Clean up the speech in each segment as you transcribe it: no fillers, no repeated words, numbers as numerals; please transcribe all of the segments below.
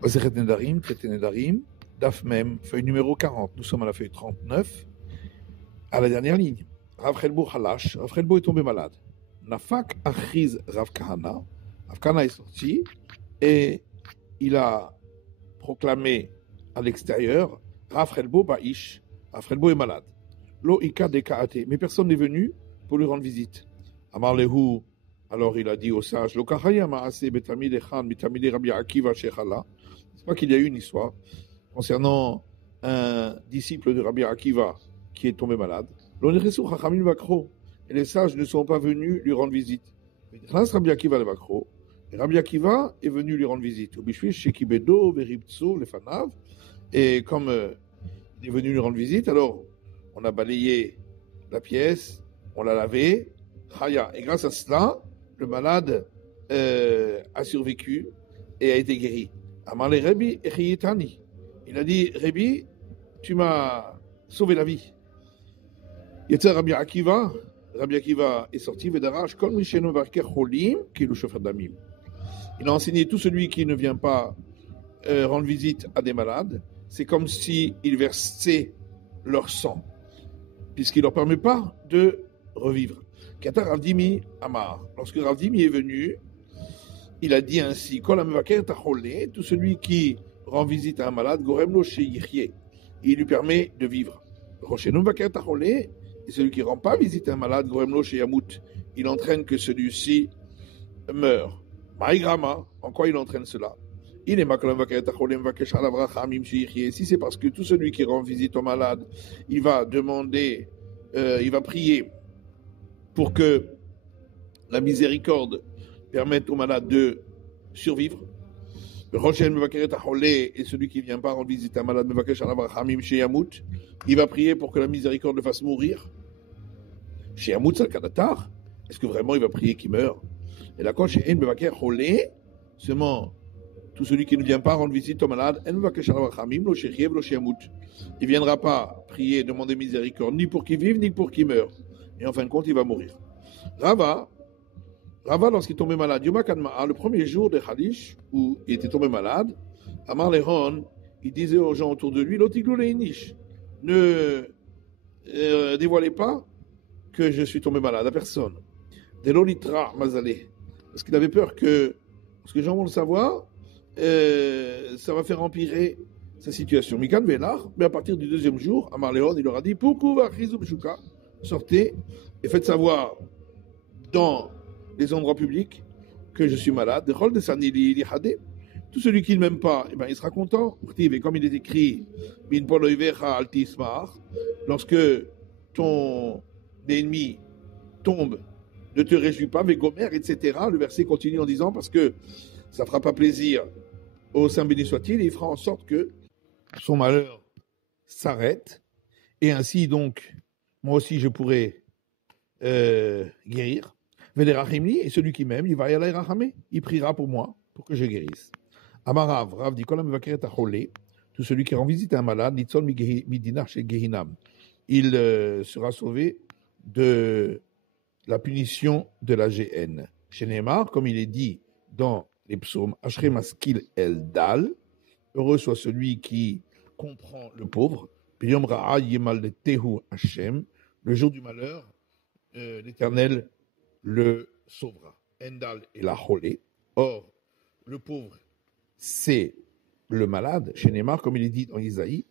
Masechet Nedarim, traité Nedarim, Daf Mem, feuille numéro 40. Nous sommes à la feuille 39, à la dernière ligne. Rav Chelbo Halash, Rav Chelbo est tombé malade. Nafak Achiz Rav Kahana, Rav Kahana est sorti et il a proclamé à l'extérieur, Rav Chelbo Ba'ish, Rav Chelbo est malade. Lo Ika Dekaate, mais personne n'est venu pour lui rendre visite. Amar Lehu, alors il a dit au sage, Lo Kahaya Maase Betamid Echan, Mitamid Rabbi Akiva Shechala. C'est pas qu'il y a eu une histoire concernant un disciple de Rabbi Akiva qui est tombé malade. Lo Nechesu Chachamim Vakro, et les sages ne sont pas venus lui rendre visite. Rabbi Akiva le Vakro, et Rabbi Akiva est venu lui rendre visite. Et comme il est venu lui rendre visite, alors on a balayé la pièce, on l'a lavé, et grâce à cela, le malade a survécu et a été guéri. Amale Rabbi Echiyetani. Il a dit, Rabbi, tu m'as sauvé la vie. Yetzer Rabbi Akiva est sorti, Vedarash, Kol Mishenu Varker Cholim, qui est le chauffeur d'Amim. Il a enseigné tout celui qui ne vient pas rendre visite à des malades, c'est comme s'il versait leur sang, puisqu'il ne leur permet pas de revivre. Kata Ravdimi Amar. Lorsque Ravdimi est venu, il a dit ainsi, Kol Amvaker Tacholé, tout celui qui rend visite à un malade, Goremlo Sheyichye, il lui permet de vivre. Roshenu Mvaker Tacholé, et celui qui ne rend pas visite à un malade, Goremlo Sheyamut, il entraîne que celui-ci meurt. Maïgrama, en quoi il entraîne cela? Il est si c'est parce que tout celui qui rend visite au malade, il va demander, il va prier pour que la miséricorde permette au malade de survivre. Et celui qui ne vient pas rendre visite à un malade, il va prier pour que la miséricorde le fasse mourir. Est-ce que vraiment il va prier qu'il meure? Et la coche est seulement tout celui qui ne vient pas rendre visite au malade, il ne viendra pas prier, demander miséricorde, ni pour qu'il vive, ni pour qu'il meure. Et en fin de compte, il va mourir. Rava, lorsqu'il est tombé malade, le premier jour de Khadish, où il était tombé malade, Amar Lehon, il disait aux gens autour de lui, ne dévoilez pas que je suis tombé malade, à personne. Delolitra Mazaleh. Parce qu'il avait peur que, parce que les gens vont le savoir, ça va faire empirer sa situation. Mikan Velar, mais à partir du deuxième jour, Amar Léon, il leur a dit, sortez et faites savoir dans les endroits publics que je suis malade. Tout celui qui ne m'aime pas, eh ben, il sera content. Et comme il est écrit, lorsque ton ennemi tombe, ne te réjouis pas, mais Gomer, etc. Le verset continue en disant, parce que ça ne fera pas plaisir au Saint béni soit-il, et il fera en sorte que son malheur s'arrête, et ainsi donc, moi aussi je pourrai guérir. Et celui qui m'aime, il va y aller rachamer, il priera pour moi, pour que je guérisse. Amarav, Rav dit, tout celui qui rend visite à un malade, il sera sauvé de la punition de la GN. Chez Neymar, comme il est dit dans les psaumes, Ashre Maskil El Dal, heureux soit celui qui comprend le pauvre, Piyom Ra'a Yemal Tehu Hashem, le jour du malheur, l'Éternel le sauvera. Endal et la Cholé. Or, le pauvre, c'est le malade, chez Neymar, comme il est dit dans Isaïe,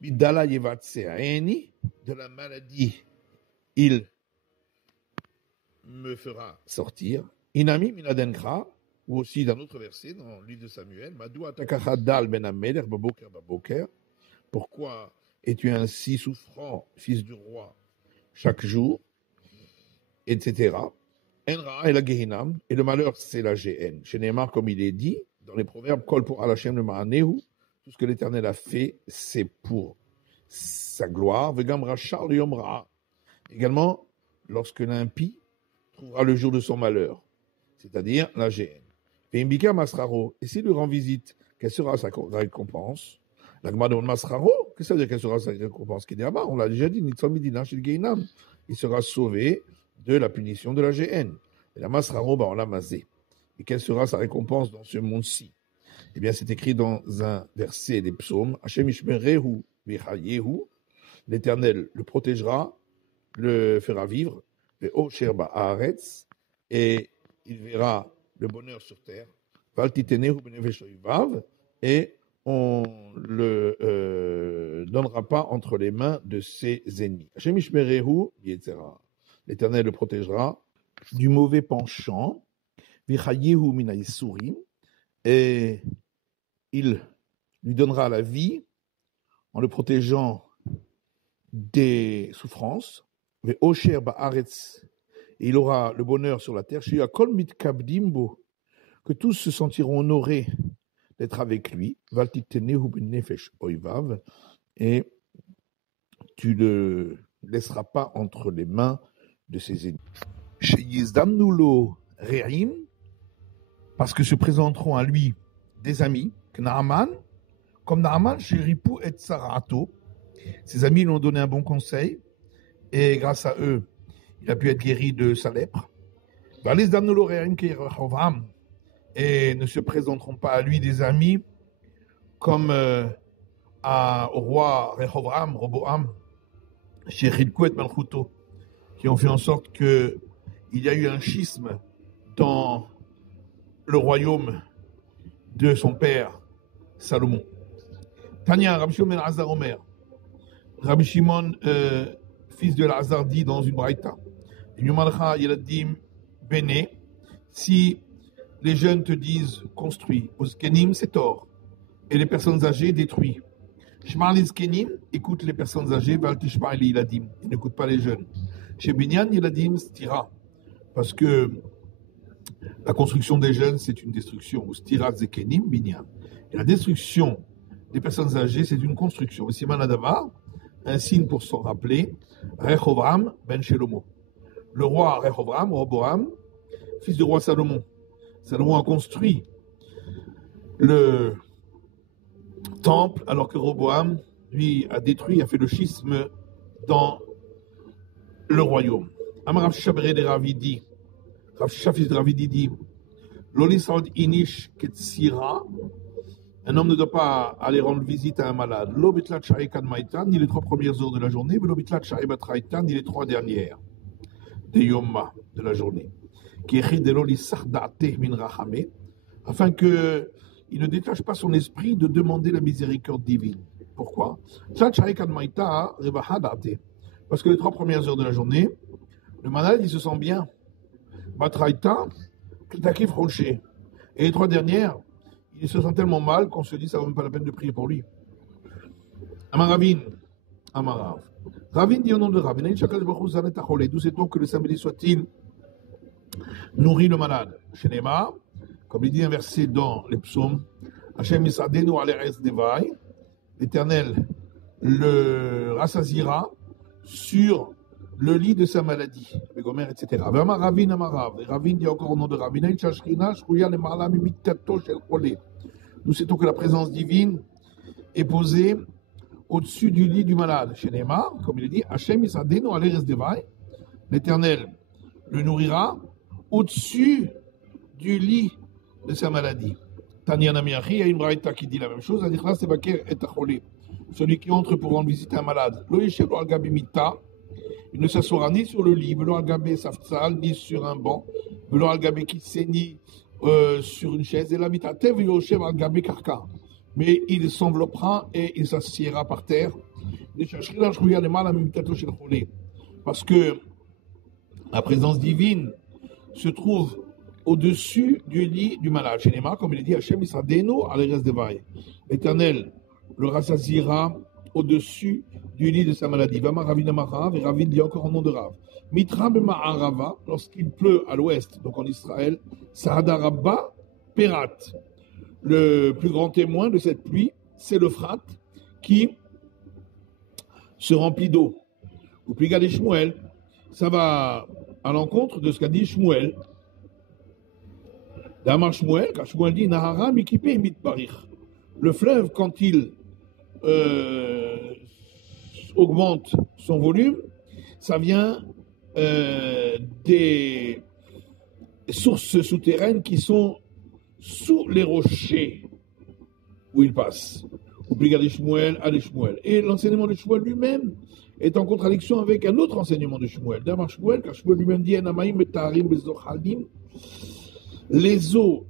Bidala Yevatseaeni, de la maladie, il me fera sortir. Inami minadenkra, ou aussi dans notre verset, dans le livre de Samuel, Madou atakachadal ben amelech baboker baboker, pourquoi es-tu ainsi souffrant, fils du roi, chaque jour, etc. Enra et la Gehinam, et le malheur c'est la GN. Chez Neymar, comme il est dit, dans les proverbes, Kol pour Alachem le Ma'anehu, tout ce que l'Éternel a fait, c'est pour sa gloire. Vegam rachar le yom ra'a. Également, lorsque l'impie trouvera le jour de son malheur, c'est-à-dire la GN. Et s'il lui rend visite, quelle sera sa récompense? La Gemara demande Masraro, qu'est-ce que ça veut dire quelle sera sa récompense? On l'a déjà dit, il sera sauvé de la punition de la GN. Et la Masraro, on l'a masé. Et quelle sera sa récompense dans ce monde-ci? Eh bien, c'est écrit dans un verset des psaumes, Hashem ishmerehu vichayehu, l'Éternel le protégera, le fera vivre, ve'osher ba'aretz, et il verra le bonheur sur terre, val titenehu benefesh oivav, et on le donnera pas entre les mains de ses ennemis. Hashem ishmerehu yetzera, l'Éternel le protégera du mauvais penchant, vichayehu mina yisurim, et il lui donnera la vie en le protégeant des souffrances. Et il aura le bonheur sur la terre. Que tous se sentiront honorés d'être avec lui. Et tu ne le laisseras pas entre les mains de ses ennemis. Parce que se présenteront à lui des amis, comme Naaman, chez Ripou et Sarato. Ses amis lui ont donné un bon conseil, et grâce à eux, il a pu être guéri de sa lèpre. Et ne se présenteront pas à lui des amis comme au roi Rehoboam, chez Ridkou et Malchuto, qui ont fait en sorte qu'il y a eu un schisme dans le royaume de son père Salomon. Tania, Rabbi Shimon ben Azar Omer, Rabbi Shimon, fils de Lazar, dit dans une braïta, Yeladim Bene, si les jeunes te disent construis, Oskenim c'est tort, et les personnes âgées détruis. Shmar Lizkenim, écoute les personnes âgées, Valtishmar Yeladim, et n'écoute pas les jeunes. Chez Binyan Yeladim Stira, parce que la construction des jeunes c'est une destruction. Stira Zekenim Binyan. Et la destruction des personnes âgées, c'est une construction. C'est Manadava, un signe pour s'en rappeler, Rehoboam ben Shelomo. Le roi Rehoboam, fils du roi Salomon. Salomon a construit le temple, alors que Rehoboam, lui, a détruit, a fait le schisme dans le royaume. Amar Rav Shabre de Ravidi, Rav Shafis de Ravidi dit, Lolisad Inish Ketsira, un homme ne doit pas aller rendre visite à un malade. L'obitlat sharikan maïtan, ni les 3 premières heures de la journée, mais l'obitlat sharibat raitan, ni les 3 dernières de yomma de la journée. Afin qu'il ne détache pas son esprit de demander la miséricorde divine. Pourquoi? Parce que les 3 premières heures de la journée, le malade il se sent bien. Batraïta, takif rocher. Et les 3 dernières, il se sent tellement mal qu'on se dit ça ne vaut même pas la peine de prier pour lui. Amaravin, Amarav. Ravin dit au nom de Ravin, d'où sait-on que le samedi soit-il nourrit le malade? Chez Nema, comme il dit un verset dans les psaumes, Hachem Isadenu aleres devai, l'Éternel le rassasira sur le lit de sa maladie, le gomer, etc. Ravin Amarav, Ravin dit encore au nom de Ravin, nous sait-on que la présence divine est posée au-dessus du lit du malade. Chez Nema, comme il dit, Hachem Isadenu aleres devai, l'Éternel le nourrira au-dessus du lit de sa maladie. Tanya Namiachi, il y a une braïta qui dit la même chose. Celui qui entre pour rendre visite à un malade, il ne s'assoira ni sur le lit, ni sur un banc, ni sur une chaise, mais il s'enveloppera et il s'assiera par terre. Parce que la présence divine se trouve au-dessus du lit du malade. Chez Nema, comme il dit, Hachem Isadenu aleres devai. L'Éternel le rassasiera au-dessus du lit de sa maladie. Vama Ravina Marav, et Ravin dit encore au nom de Rav. Mitra B'Ma'arava, lorsqu'il pleut à l'ouest, donc en Israël, Sahadarabba Perat. Le plus grand témoin de cette pluie, c'est le Frat, qui se remplit d'eau. Ou puis Gad Shmuel, ça va à l'encontre de ce qu'a dit Shmuel. D'Amar Shmuel, car Shmuel dit Nahara Mikipé Mitparich. Le fleuve, quand il augmente son volume, ça vient des sources souterraines qui sont sous les rochers. où il passe. Ou Brigade Shmuel à Shmuel. Et l'enseignement de Shmuel lui-même est en contradiction avec un autre enseignement de Shmuel. D'abord Shmuel, car Shmuel lui-même dit les eaux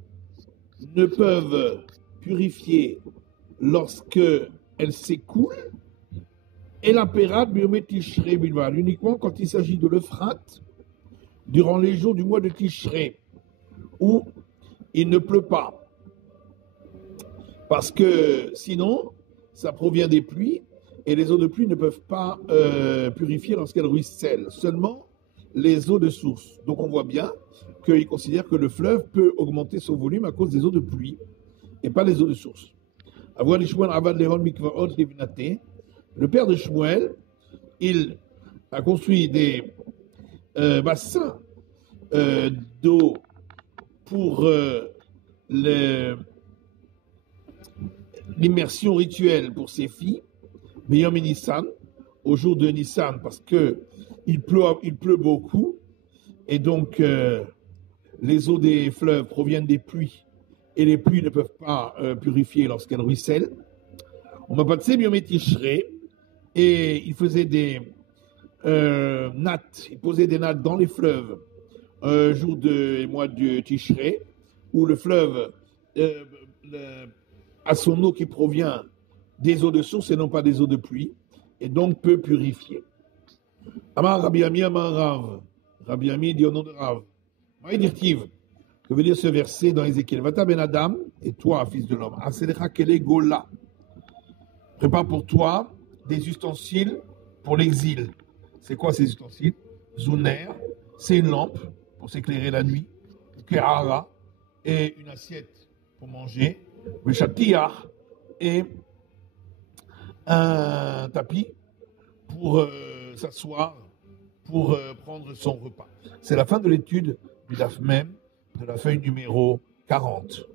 ne peuvent purifier lorsque elles s'écoulent, et la pérade biométichre bilval, uniquement quand il s'agit de l'Euphrate, durant les jours du mois de Tishré, où il ne pleut pas. Parce que sinon, ça provient des pluies, et les eaux de pluie ne peuvent pas purifier lorsqu'elles ruissellent, seulement les eaux de source. Donc on voit bien qu'il considère que le fleuve peut augmenter son volume à cause des eaux de pluie, et pas les eaux de source. Le père de Shmuel, il a construit des bassins d'eau pour l'immersion rituelle pour ses filles, Beyom Nissan, au jour de Nissan, parce que il pleut beaucoup, et donc les eaux des fleuves proviennent des pluies, et les pluies ne peuvent pas purifier lorsqu'elles ruissellent. On m'a passé biométicheré, et il faisait des nattes, il posait des nattes dans les fleuves, jour de mois de Tishré, où le fleuve a son eau qui provient des eaux de source et non pas des eaux de pluie, et donc peut purifier. Amar Rabbi Ami Amar Rav. Rabbi Ami dit au nom de Rav. Maïdirtiv, que veut dire ce verset dans Ézéchiel? Vata ben Adam, et toi, fils de l'homme, Aselecha kele gola. Prépare pour toi des ustensiles pour l'exil. C'est quoi ces ustensiles? Zouner, c'est une lampe pour s'éclairer la nuit, Kerara, et une assiette pour manger, Veshatiyah, et un tapis pour s'asseoir, pour prendre son repas. C'est la fin de l'étude du DAF même, de la feuille numéro 40.